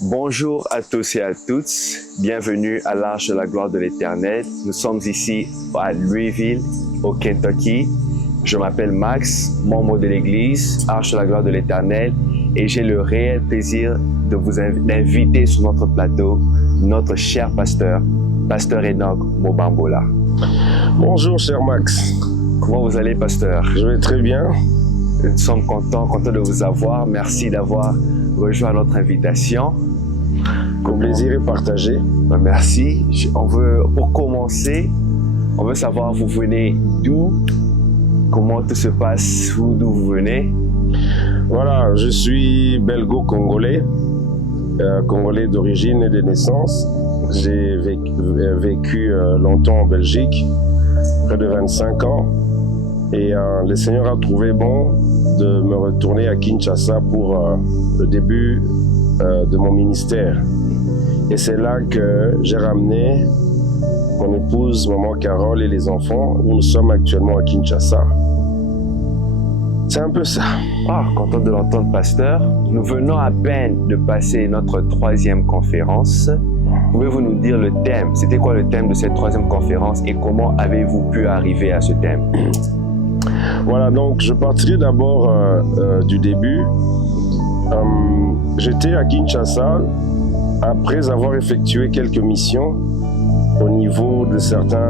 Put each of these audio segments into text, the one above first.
Bonjour à tous et à toutes, bienvenue à l'Arche de la gloire de l'Éternel. Nous sommes ici à Louisville, au Kentucky. Je m'appelle Max, membre de l'Église Arche de la gloire de l'Éternel, et j'ai le réel plaisir de vous inviter sur notre plateau, notre cher pasteur, Pasteur Enoch Mobambola. Bonjour cher Max. Comment vous allez, pasteur? Je vais très bien. Nous sommes contents de vous avoir. Merci d'avoir rejoint notre invitation. Le plaisir est partagé. Merci. Pour commencer, on veut savoir vous venez d'où, comment tout se passe, d'où vous venez. Voilà, je suis belgo-congolais, congolais d'origine et de naissance. J'ai vécu longtemps en Belgique, près de 25 ans. Et le Seigneur a trouvé bon de me retourner à Kinshasa pour le début de mon ministère. Et c'est là que j'ai ramené mon épouse, maman Carole et les enfants. Nous sommes actuellement à Kinshasa. C'est un peu ça. Ah, content de l'entendre, pasteur. Nous venons à peine de passer notre 3e conférence. Pouvez-vous nous dire le thème? C'était quoi le thème de cette 3e conférence et comment avez-vous pu arriver à ce thème? Voilà, donc je partirai d'abord du début. J'étais à Kinshasa après avoir effectué quelques missions au niveau de certaines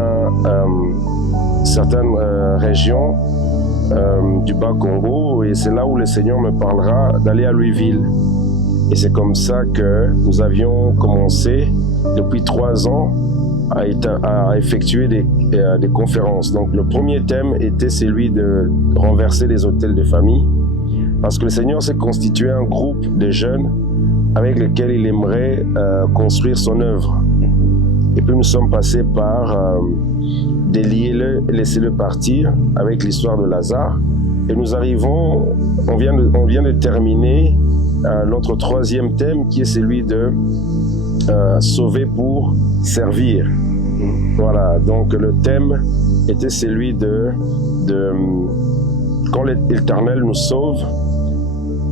régions du Bas-Congo, et c'est là où le Seigneur me parlera d'aller à Louisville. Et c'est comme ça que nous avions commencé depuis 3 ans à effectuer des conférences. Donc le premier thème était celui de renverser les hôtels de famille, parce que le Seigneur s'est constitué un groupe de jeunes avec lesquels il aimerait construire son œuvre. Et puis nous sommes passés par délier-le et laisser-le partir avec l'histoire de Lazare. Et nous arrivons, on vient de terminer notre 3e thème, qui est celui de sauver pour servir. Voilà, donc le thème était celui de quand l'Éternel nous sauve,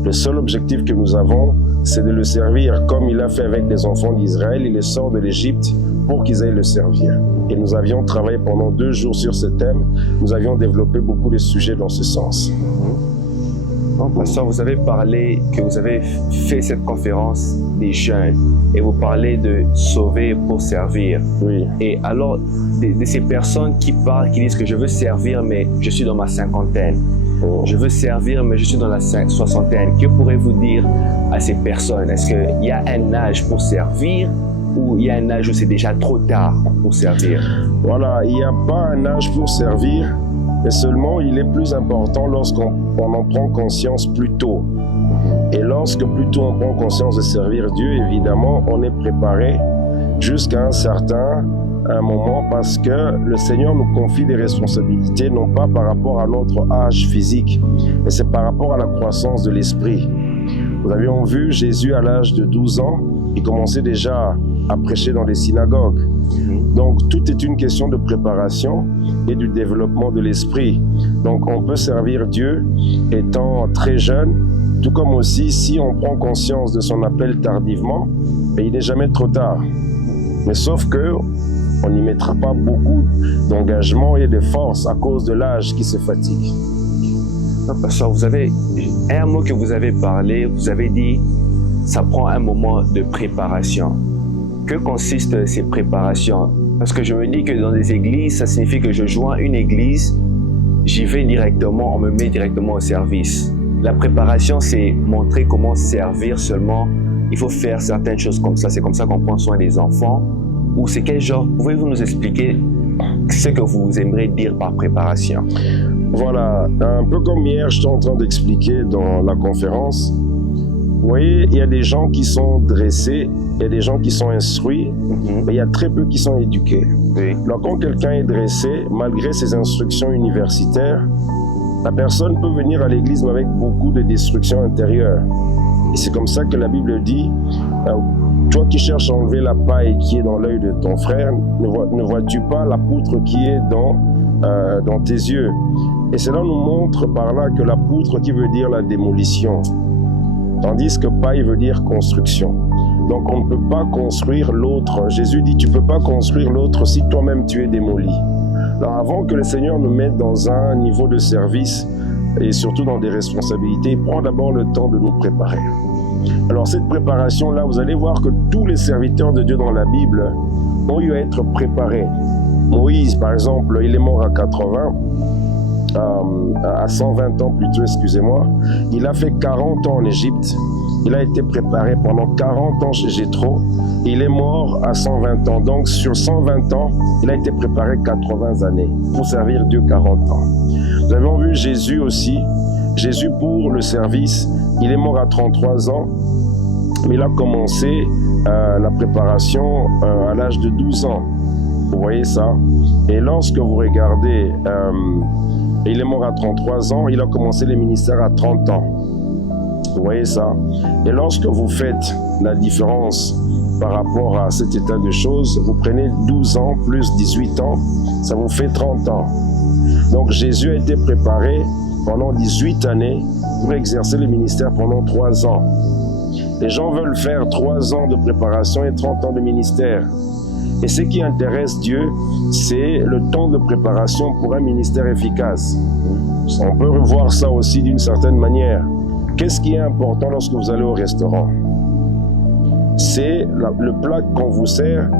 le seul objectif que nous avons, c'est de le servir comme il a fait avec les enfants d'Israël. Il les sort de l'Égypte pour qu'ils aillent le servir. Et nous avions travaillé pendant 2 jours sur ce thème. Nous avions développé beaucoup de sujets dans ce sens. Donc, pasteur, vous avez parlé que vous avez fait cette conférence des jeunes et vous parlez de sauver pour servir. Oui. Et alors, de ces personnes qui parlent, qui disent que je veux servir, mais je suis dans ma 50aine. Je veux servir, mais je suis dans la 60aine. Que pourrez-vous dire à ces personnes? Est-ce qu'il y a un âge pour servir ou il y a un âge où c'est déjà trop tard pour servir? Voilà, il n'y a pas un âge pour servir, mais seulement il est plus important lorsqu'on en prend conscience plus tôt. Et lorsque plus tôt on prend conscience de servir Dieu, évidemment, on est préparé jusqu'à un certain moment, parce que le Seigneur nous confie des responsabilités, non pas par rapport à notre âge physique, mais c'est par rapport à la croissance de l'esprit. Nous avions vu Jésus à l'âge de 12 ans, il commençait déjà à prêcher dans les synagogues. Donc tout est une question de préparation et du développement de l'esprit. Donc on peut servir Dieu étant très jeune, tout comme aussi si on prend conscience de son appel tardivement, mais il n'est jamais trop tard. Mais sauf que on n'y mettra pas beaucoup d'engagement et de force à cause de l'âge qui se fatigue. Non, pasteur, vous avez un mot que vous avez parlé, vous avez dit ça prend un moment de préparation. Que consistent ces préparations? Parce que je me dis que dans des églises, ça signifie que je joins une église, j'y vais directement, on me met directement au service. La préparation, c'est montrer comment servir seulement. Il faut faire certaines choses comme ça, c'est comme ça qu'on prend soin des enfants. Ou c'est quel genre? Pouvez-vous nous expliquer ce que vous aimeriez dire par préparation? Voilà, un peu comme hier, j'étais en train d'expliquer dans la conférence. Vous voyez, il y a des gens qui sont dressés, il y a des gens qui sont instruits, mais il y a très peu qui sont éduqués. Oui. Alors quand quelqu'un est dressé, malgré ses instructions universitaires, la personne peut venir à l'église mais avec beaucoup de destruction intérieure. Et c'est comme ça que la Bible dit, toi qui cherches à enlever la paille qui est dans l'œil de ton frère, ne vois-tu pas la poutre qui est dans tes yeux? Et cela nous montre par là que la poutre qui veut dire la démolition, tandis que paille veut dire construction. Donc on ne peut pas construire l'autre. Jésus dit, tu ne peux pas construire l'autre si toi-même tu es démoli. Alors avant que le Seigneur nous mette dans un niveau de service et surtout dans des responsabilités, il prend d'abord le temps de nous préparer. Alors cette préparation-là, vous allez voir que tous les serviteurs de Dieu dans la Bible ont eu à être préparés. Moïse, par exemple, il est mort à 80, à 120 ans plutôt, excusez-moi. Il a fait 40 ans en Égypte. Il a été préparé pendant 40 ans chez Jéthro. Il est mort à 120 ans. Donc, sur 120 ans, il a été préparé 80 années pour servir Dieu 40 ans. Nous avons vu Jésus aussi. Jésus, pour le service, il est mort à 33 ans. Mais il a commencé la préparation à l'âge de 12 ans. Vous voyez ça? Et lorsque vous regardez, il est mort à 33 ans, il a commencé le ministère à 30 ans. Vous voyez ça? Et lorsque vous faites la différence par rapport à cet état de choses, vous prenez 12 ans plus 18 ans, ça vous fait 30 ans. Donc Jésus a été préparé pendant 18 années pour exercer le ministère pendant 3 ans. Les gens veulent faire 3 ans de préparation et 30 ans de ministère. Et ce qui intéresse Dieu, c'est le temps de préparation pour un ministère efficace. On peut revoir ça aussi d'une certaine manière. Qu'est-ce qui est important lorsque vous allez au restaurant? C'est le plat qu'on vous sert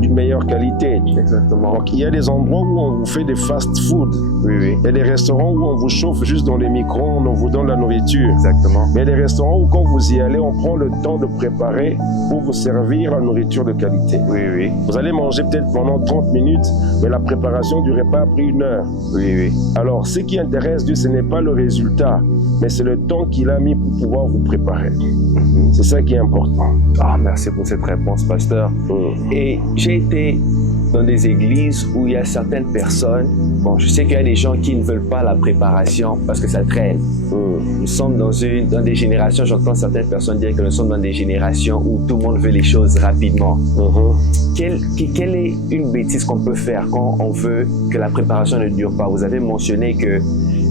d'une meilleure qualité. Exactement. Donc, il y a des endroits où on vous fait des fast-food. Oui, oui. Il y a des restaurants où on vous chauffe juste dans les micro-ondes, on vous donne la nourriture. Exactement. Mais il y a des restaurants où quand vous y allez, on prend le temps de préparer pour vous servir la nourriture de qualité. Oui, oui. Vous allez manger peut-être pendant 30 minutes, mais la préparation du repas a pris 1 heure. Oui, oui. Alors, ce qui intéresse Dieu, ce n'est pas le résultat, mais c'est le temps qu'il a mis pour pouvoir vous préparer. C'est ça qui est important. Ah, merci pour cette réponse, pasteur. Et j'ai été dans des églises où il y a certaines personnes, bon, je sais qu'il y a des gens qui ne veulent pas la préparation parce que ça traîne. Nous sommes dans des générations, j'entends certaines personnes dire que nous sommes dans des générations où tout le monde veut les choses rapidement. Quelle est une bêtise qu'on peut faire quand on veut que la préparation ne dure pas? Vous avez mentionné que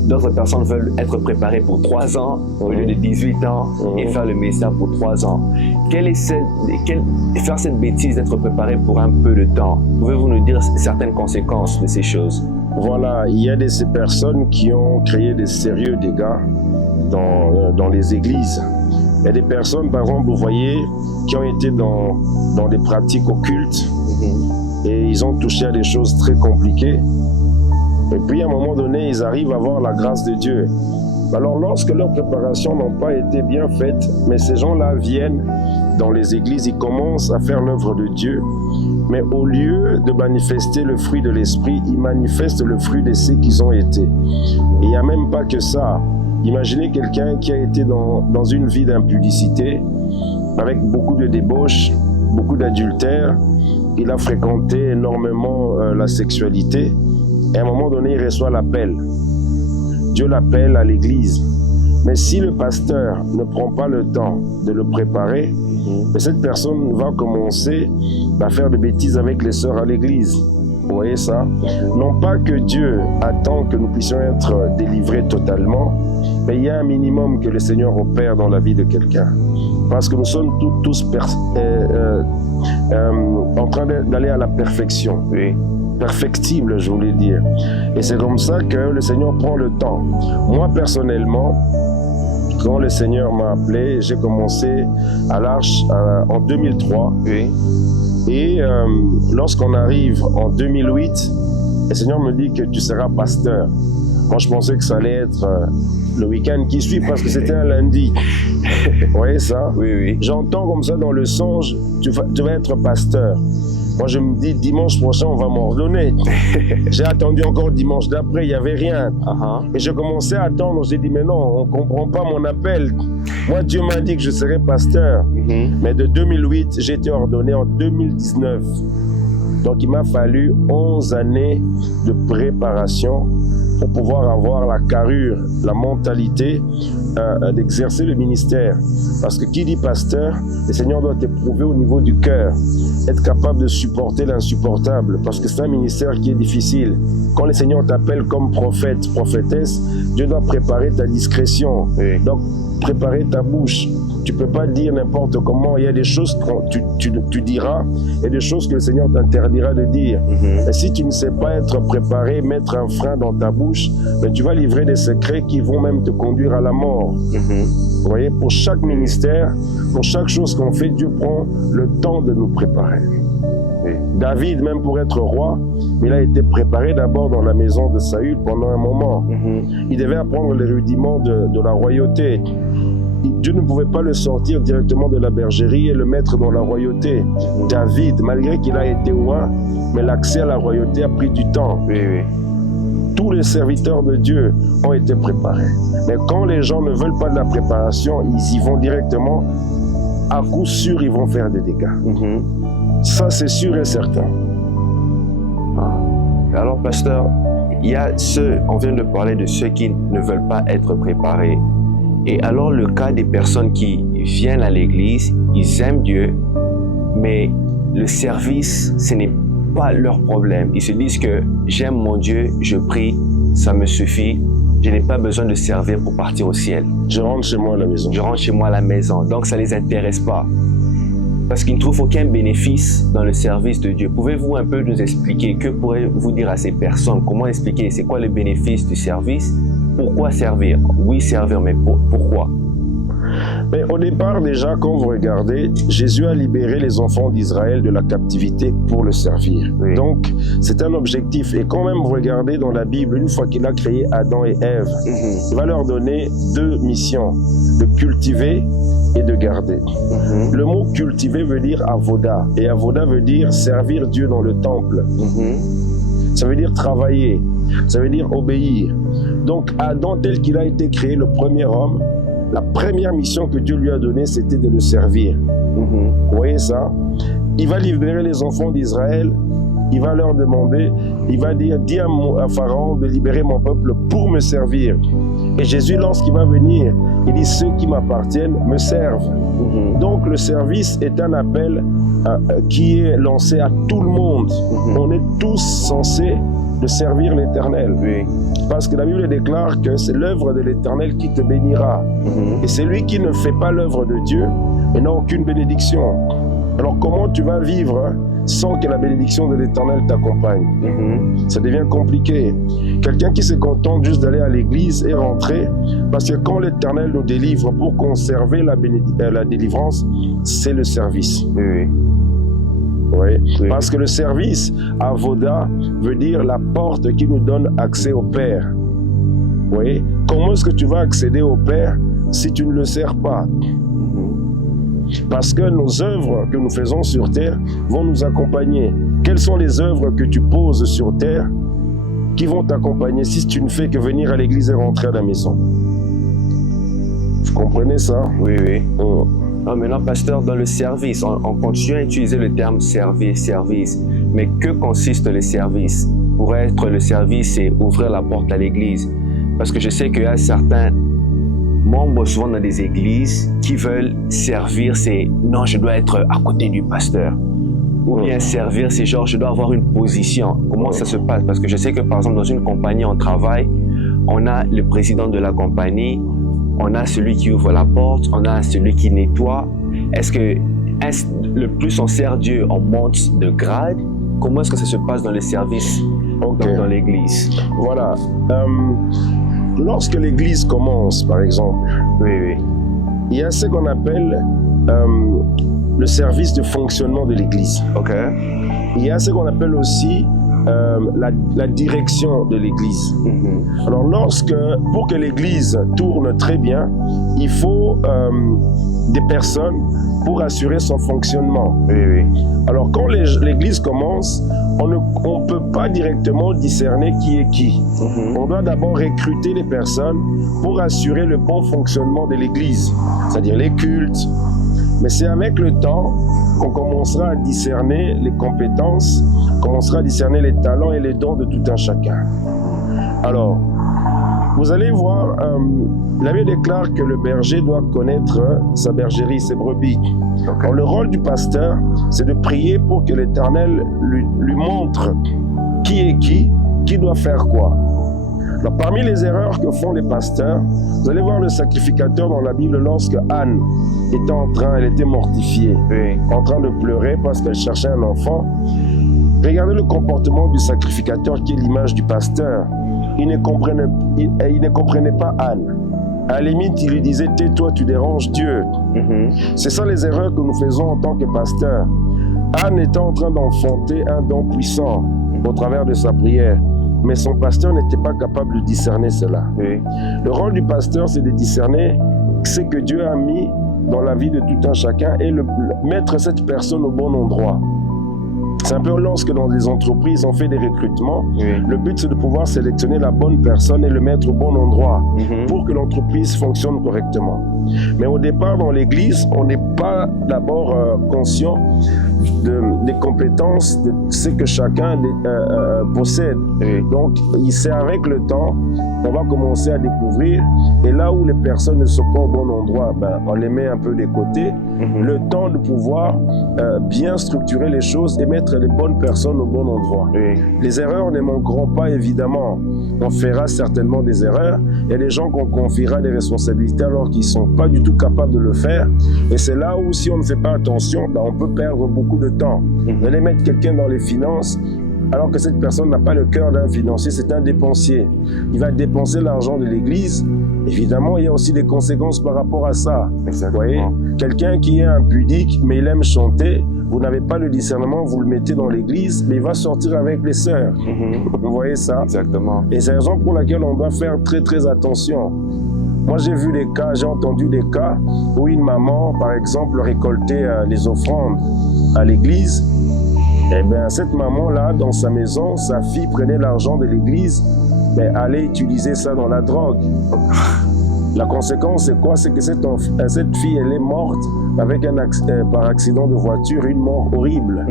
d'autres personnes veulent être préparées pour 3 ans au lieu de 18 ans et faire le ministère pour 3 ans. Faire cette bêtise d'être préparé pour un peu de temps, pouvez-vous nous dire certaines conséquences de ces choses? Voilà, il y a ces personnes qui ont créé des sérieux dégâts dans les églises. Il y a des personnes, par exemple, vous voyez, qui ont été dans des pratiques occultes et ils ont touché à des choses très compliquées. Et puis, à un moment donné, ils arrivent à voir la grâce de Dieu. Alors, lorsque leurs préparations n'ont pas été bien faites, mais ces gens-là viennent dans les églises, ils commencent à faire l'œuvre de Dieu. Mais au lieu de manifester le fruit de l'esprit, ils manifestent le fruit de ce qu'ils ont été. Et il n'y a même pas que ça. Imaginez quelqu'un qui a été dans une vie d'impudicité, avec beaucoup de débauche, beaucoup d'adultère. Il a fréquenté énormément la sexualité. Et à un moment donné, il reçoit l'appel. Dieu l'appelle à l'église. Mais si le pasteur ne prend pas le temps de le préparer, cette personne va commencer à faire des bêtises avec les sœurs à l'église. Vous voyez ça? Non pas que Dieu attend que nous puissions être délivrés totalement, mais il y a un minimum que le Seigneur opère dans la vie de quelqu'un. Parce que nous sommes tous en train d'aller à la perfection. Oui. Perfectible, je voulais dire. Et c'est comme ça que le Seigneur prend le temps. Moi, personnellement, quand le Seigneur m'a appelé, j'ai commencé à l'Arche en 2003. Oui. Et lorsqu'on arrive en 2008, le Seigneur me dit que tu seras pasteur. Moi, je pensais que ça allait être le week-end qui suit parce que c'était un lundi. Vous voyez ça? Oui, oui. J'entends comme ça dans le songe, tu vas être pasteur. Moi, je me dis, dimanche prochain, on va m'ordonner. J'ai attendu encore dimanche d'après, il n'y avait rien. Et je commençais à attendre, j'ai dit, mais non, on ne comprend pas mon appel. Moi, Dieu m'a dit que je serais pasteur. Mais de 2008, j'ai été ordonné en 2019. Donc, il m'a fallu 11 années de préparation pour pouvoir avoir la carrure, la mentalité d'exercer le ministère. Parce que qui dit pasteur, le Seigneur doit t'éprouver au niveau du cœur, être capable de supporter l'insupportable, parce que c'est un ministère qui est difficile. Quand le Seigneur t'appelle comme prophète, prophétesse, Dieu doit préparer ta discrétion, donc préparer ta bouche, tu peux pas dire n'importe comment. Il y a des choses que tu diras et des choses que le Seigneur t'interdira de dire. Et si tu ne sais pas être préparé, mettre un frein dans ta bouche, ben tu vas livrer des secrets qui vont même te conduire à la mort. Vous voyez, pour chaque ministère, pour chaque chose qu'on fait, Dieu prend le temps de nous préparer. David, même pour être roi, il a été préparé d'abord dans la maison de Saül pendant un moment. Il devait apprendre les rudiments de la royauté. Dieu ne pouvait pas le sortir directement de la bergerie et le mettre dans la royauté. David, malgré qu'il a été roi, mais l'accès à la royauté a pris du temps. Tous les serviteurs de Dieu ont été préparés. Mais quand les gens ne veulent pas de la préparation, ils y vont directement. À coup sûr, ils vont faire des dégâts. Ça, c'est sûr et certain. Alors, pasteur, il y a on vient de parler de ceux qui ne veulent pas être préparés. Et alors, le cas des personnes qui viennent à l'église, ils aiment Dieu, mais le service, ce n'est pas leur problème. Ils se disent que j'aime mon Dieu, je prie, ça me suffit, je n'ai pas besoin de servir pour partir au ciel. Je rentre chez moi à la maison. Je rentre chez moi à la maison, donc ça ne les intéresse pas. Parce qu'ils ne trouvent aucun bénéfice dans le service de Dieu. Pouvez-vous un peu nous expliquer, que pourrez-vous dire à ces personnes? Comment expliquer, c'est quoi le bénéfice du service? Pourquoi servir? Oui, servir, mais pourquoi? Mais au départ, déjà, quand vous regardez, Jésus a libéré les enfants d'Israël de la captivité pour le servir. Donc, c'est un objectif. Et quand même, vous regardez dans la Bible, une fois qu'il a créé Adam et Ève, il va leur donner 2 missions, de cultiver et de garder. Le mot cultiver veut dire avoda, et avoda veut dire servir Dieu dans le temple. Ça veut dire travailler, ça veut dire obéir. Donc Adam, tel qu'il a été créé, le premier homme, la première mission que Dieu lui a donnée, c'était de le servir. Vous voyez ça? Il va libérer les enfants d'Israël, il va leur demander, il va dire, dis à Pharaon de libérer mon peuple pour me servir. Et Jésus, lorsqu'il va venir, il dit, ceux qui m'appartiennent me servent. Donc le service est un appel qui est lancé à tout le monde. On est tous censés de servir l'Éternel. Parce que la Bible déclare que c'est l'œuvre de l'Éternel qui te bénira. Et c'est lui qui ne fait pas l'œuvre de Dieu et n'a aucune bénédiction. Alors comment tu vas vivre sans que la bénédiction de l'Éternel t'accompagne? Ça devient compliqué. Quelqu'un qui se contente juste d'aller à l'église et rentrer, parce que quand l'Éternel nous délivre, pour conserver la délivrance, c'est le service. Parce que le service, avoda, veut dire la porte qui nous donne accès au Père. Comment est-ce que tu vas accéder au Père si tu ne le sers pas? Parce que nos œuvres que nous faisons sur terre vont nous accompagner. Quelles sont les œuvres que tu poses sur terre qui vont t'accompagner si tu ne fais que venir à l'église et rentrer à la maison? Vous comprenez ça? Oui. Non, maintenant, pasteur, dans le service, on continue à utiliser le terme service. Mais que consiste le service? Pour être le service, c'est ouvrir la porte à l'église. Parce que je sais qu'il y a certains membres, souvent dans des églises, qui veulent servir, c'est non, je dois être à côté du pasteur. Ou bien servir, c'est genre, je dois avoir une position. Comment ça se passe? Parce que je sais que, par exemple, dans une compagnie, on travaille, on a le président de la compagnie, on a celui qui ouvre la porte, on a celui qui nettoie. Est-ce que plus on sert Dieu, on monte de grade? Comment est-ce que ça se passe dans le service, dans l'église? Voilà. Lorsque l'église commence, par exemple, il y a ce qu'on appelle le service de fonctionnement de l'église. Il y a ce qu'on appelle aussi la direction de l'église. Alors pour que l'église tourne très bien, il faut des personnes pour assurer son fonctionnement. Alors quand l'église commence, on ne peut pas directement discerner qui est qui. On doit d'abord recruter les personnes pour assurer le bon fonctionnement de l'église, c'est-à-dire les cultes. Mais c'est avec le temps qu'on commencera à discerner les compétences, commencera à discerner les talents et les dons de tout un chacun. Alors, vous allez voir, la Bible déclare que le berger doit connaître sa bergerie, ses brebis. Alors, le rôle du pasteur, c'est de prier pour que l'Éternel lui montre qui est qui doit faire quoi. Alors, parmi les erreurs que font les pasteurs, vous allez voir le sacrificateur dans la Bible lorsque Anne elle était mortifiée, en train de pleurer parce qu'elle cherchait un enfant. Regardez le comportement du sacrificateur qui est l'image du pasteur. Il ne comprenait pas Anne. À la limite, il lui disait « Tais-toi, tu déranges Dieu ». C'est ça les erreurs que nous faisons en tant que pasteurs. Anne était en train d'enfanter un don puissant au travers de sa prière. Mais son pasteur n'était pas capable de discerner cela. Le rôle du pasteur, c'est de discerner ce que Dieu a mis dans la vie de tout un chacun et mettre cette personne au bon endroit. C'est un peu lorsque dans des entreprises, on fait des recrutements. Le but, c'est de pouvoir sélectionner la bonne personne et le mettre au bon endroit pour que l'entreprise fonctionne correctement. Mais au départ, dans l'Église, on n'est pas d'abord conscient des compétences, de ce que chacun possède. Donc, c'est avec le temps, on va commencer à découvrir. Et là où les personnes ne sont pas au bon endroit, on les met un peu de côté. Le temps de pouvoir bien structurer les choses et mettre les bonnes personnes au bon endroit. Les erreurs ne manqueront pas, évidemment. On fera certainement des erreurs. Il y a des gens qu'on confiera des responsabilités alors qu'ils ne sont pas du tout capables de le faire. Et c'est là où, si on ne fait pas attention, on peut perdre beaucoup de temps. Vous allez mettre quelqu'un dans les finances, alors que cette personne n'a pas le cœur d'un financier, c'est un dépensier. Il va dépenser l'argent de l'Église. Évidemment, il y a aussi des conséquences par rapport à ça. Vous voyez, quelqu'un qui est impudique, mais il aime chanter, vous n'avez pas le discernement, vous le mettez dans l'Église, mais il va sortir avec les sœurs. Vous voyez ça? Exactement. Et c'est la raison pour laquelle on doit faire très très attention. Moi, j'ai vu des cas, j'ai entendu des cas où une maman, par exemple, récoltait les offrandes à l'église. Et bien, cette maman-là, dans sa maison, sa fille prenait l'argent de l'église, mais allait utiliser ça dans la drogue. La conséquence, c'est quoi? C'est que cette fille, elle est morte avec par accident de voiture, une mort horrible.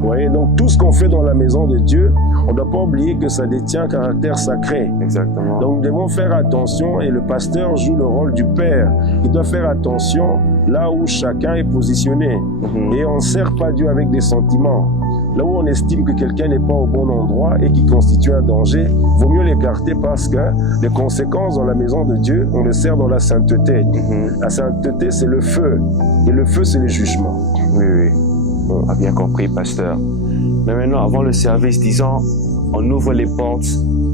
Vous voyez, donc tout ce qu'on fait dans la maison de Dieu, on ne doit pas oublier que ça détient un caractère sacré. Exactement. Donc nous devons faire attention et le pasteur joue le rôle du père. Il doit faire attention là où chacun est positionné. Et on ne sert pas Dieu avec des sentiments. Là où on estime que quelqu'un n'est pas au bon endroit et qui constitue un danger, vaut mieux l'écarter parce que les conséquences dans la maison de Dieu, on le sert dans la sainteté. La sainteté, c'est le feu. Et le feu, c'est le jugement. Oui. On a bien compris, pasteur. Mais maintenant, avant le service, disons, on ouvre les portes,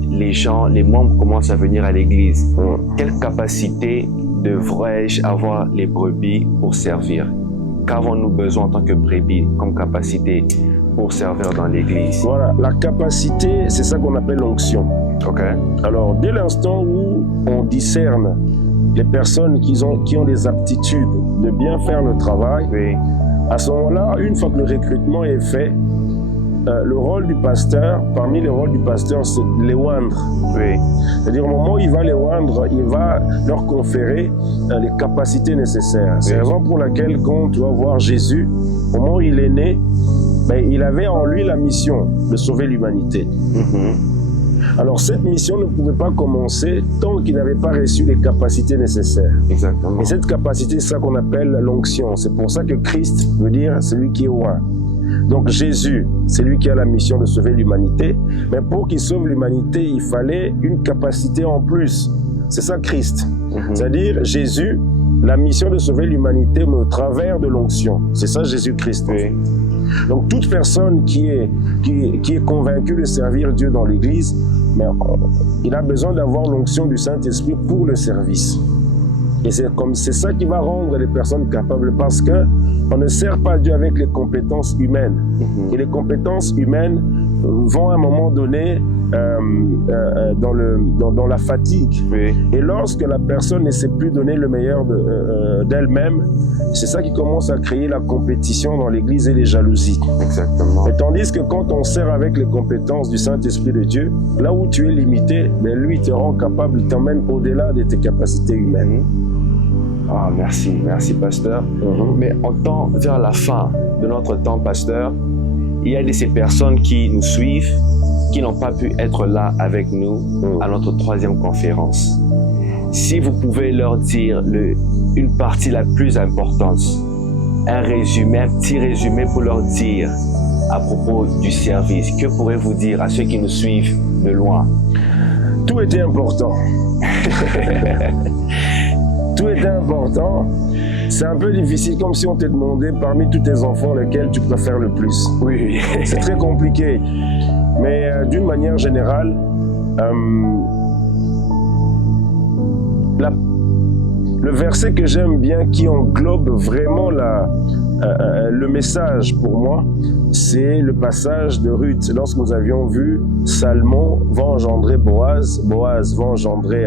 les membres commencent à venir à l'église. Quelle capacité devrais-je avoir les brebis pour servir? Qu'avons-nous besoin en tant que brebis comme capacité pour servir dans l'église? Voilà, la capacité, c'est ça qu'on appelle l'onction. Alors, dès l'instant où on discerne les personnes qui ont des aptitudes de bien faire le travail, à ce moment-là, une fois que le recrutement est fait, le rôle du pasteur, parmi les rôles du pasteur, c'est de les oindre. C'est-à-dire au moment où il va les oindre, il va leur conférer les capacités nécessaires. C'est la raison pour laquelle quand tu vas voir Jésus, au moment où il est né, il avait en lui la mission de sauver l'humanité. Alors cette mission ne pouvait pas commencer tant qu'il n'avait pas reçu les capacités nécessaires. Exactement. Et cette capacité, c'est ça qu'on appelle l'onction. C'est pour ça que Christ veut dire celui qui est oint. Donc Jésus, c'est lui qui a la mission de sauver l'humanité. Mais pour qu'il sauve l'humanité, il fallait une capacité en plus. C'est ça Christ. C'est-à-dire Jésus, la mission de sauver l'humanité, mais au travers de l'onction. C'est ça Jésus-Christ. Donc toute personne qui est convaincue de servir Dieu dans l'Église, il a besoin d'avoir l'onction du Saint-Esprit pour le service. Et c'est ça qui va rendre les personnes capables, parce qu'on ne sert pas Dieu avec les compétences humaines. Et les compétences humaines vont à un moment donné dans la fatigue. Et lorsque la personne ne sait plus donner le meilleur d'elle-même, c'est ça qui commence à créer la compétition dans l'Église et les jalousies. Exactement. Et tandis que quand on sert avec les compétences du Saint-Esprit de Dieu, là où tu es limité, lui te rend capable, il t'emmène au-delà de tes capacités humaines. Ah, merci pasteur. Mais on tend vers la fin de notre temps, pasteur. Il y a de ces personnes qui nous suivent, qui n'ont pas pu être là avec nous à notre 3e conférence. Si vous pouvez leur dire une partie la plus importante, un petit résumé pour leur dire à propos du service, que pourrez-vous dire à ceux qui nous suivent de loin? tout était important. Tout était important. C'est un peu difficile, comme si on te demandait parmi tous tes enfants lequel tu préfères le plus. Oui. C'est très compliqué. Mais d'une manière générale, le verset que j'aime bien, qui englobe vraiment le message pour moi, c'est le passage de Ruth. Lorsque nous avions vu Salmon va engendrer Boaz, Boaz va engendrer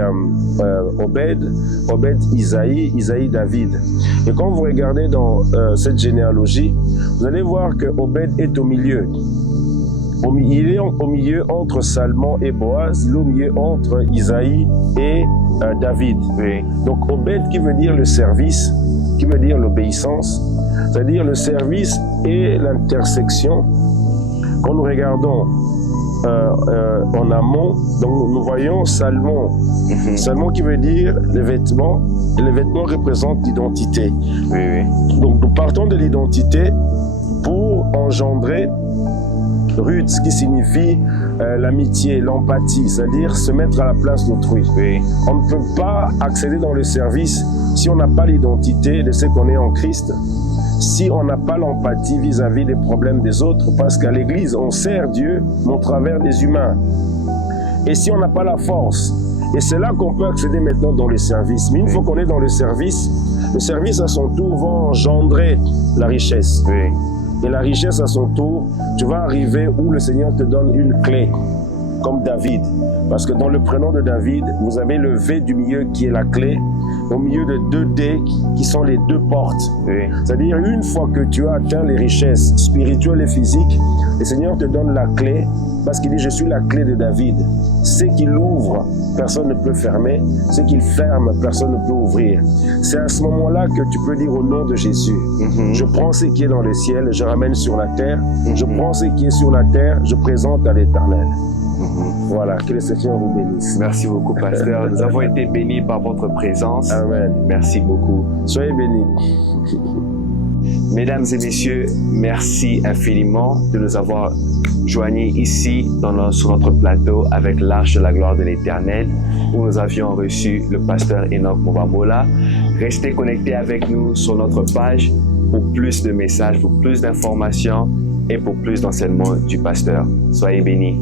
Obed, Obed Isaïe, Isaïe David. Et quand vous regardez dans cette généalogie, vous allez voir que Obed est au milieu. Il est au milieu entre Salmon et Boaz, il est au milieu entre Isaïe et David. Oui. Donc Obed qui veut dire le service, qui veut dire l'obéissance, c'est-à-dire le service et l'intersection. Quand nous regardons en amont, donc nous voyons Salmon. Salmon qui veut dire les vêtements, et les vêtements représentent l'identité. Oui, oui. Donc nous partons de l'identité pour engendrer Ruth, qui signifie l'amitié, l'empathie, c'est-à-dire se mettre à la place d'autrui. Oui. On ne peut pas accéder dans le service si on n'a pas l'identité de ce qu'on est en Christ, si on n'a pas l'empathie vis-à-vis des problèmes des autres, parce qu'à l'Église, on sert Dieu au travers des humains. Et si on n'a pas la force, et c'est là qu'on peut accéder maintenant dans le service. Mais une fois qu'on est dans le service à son tour va engendrer la richesse. Oui. Et la richesse à son tour, tu vas arriver où le Seigneur te donne une clé, comme David. Parce que dans le prénom de David, vous avez le V du milieu qui est la clé, au milieu de 2 D qui sont les 2 portes. Oui. C'est-à-dire, une fois que tu as atteint les richesses spirituelles et physiques, le Seigneur te donne la clé, parce qu'il dit, je suis la clé de David. Ce qu'il ouvre, personne ne peut fermer. Ce qu'il ferme, personne ne peut ouvrir. C'est à ce moment-là que tu peux dire au nom de Jésus, je prends ce qui est dans le ciel, je ramène sur la terre. Je prends ce qui est sur la terre, je présente à l'Éternel. Voilà, que le Seigneur vous bénisse. Merci beaucoup, pasteur. Nous avons été bénis par votre présence. Amen. Merci beaucoup. Soyez bénis. Mesdames et messieurs, merci infiniment de nous avoir joignés ici sur notre plateau avec l'Arche de la gloire de l'Éternel, où nous avions reçu le pasteur Enoch Movamola. Restez connectés avec nous sur notre page pour plus de messages, pour plus d'informations et pour plus d'enseignements du pasteur. Soyez bénis.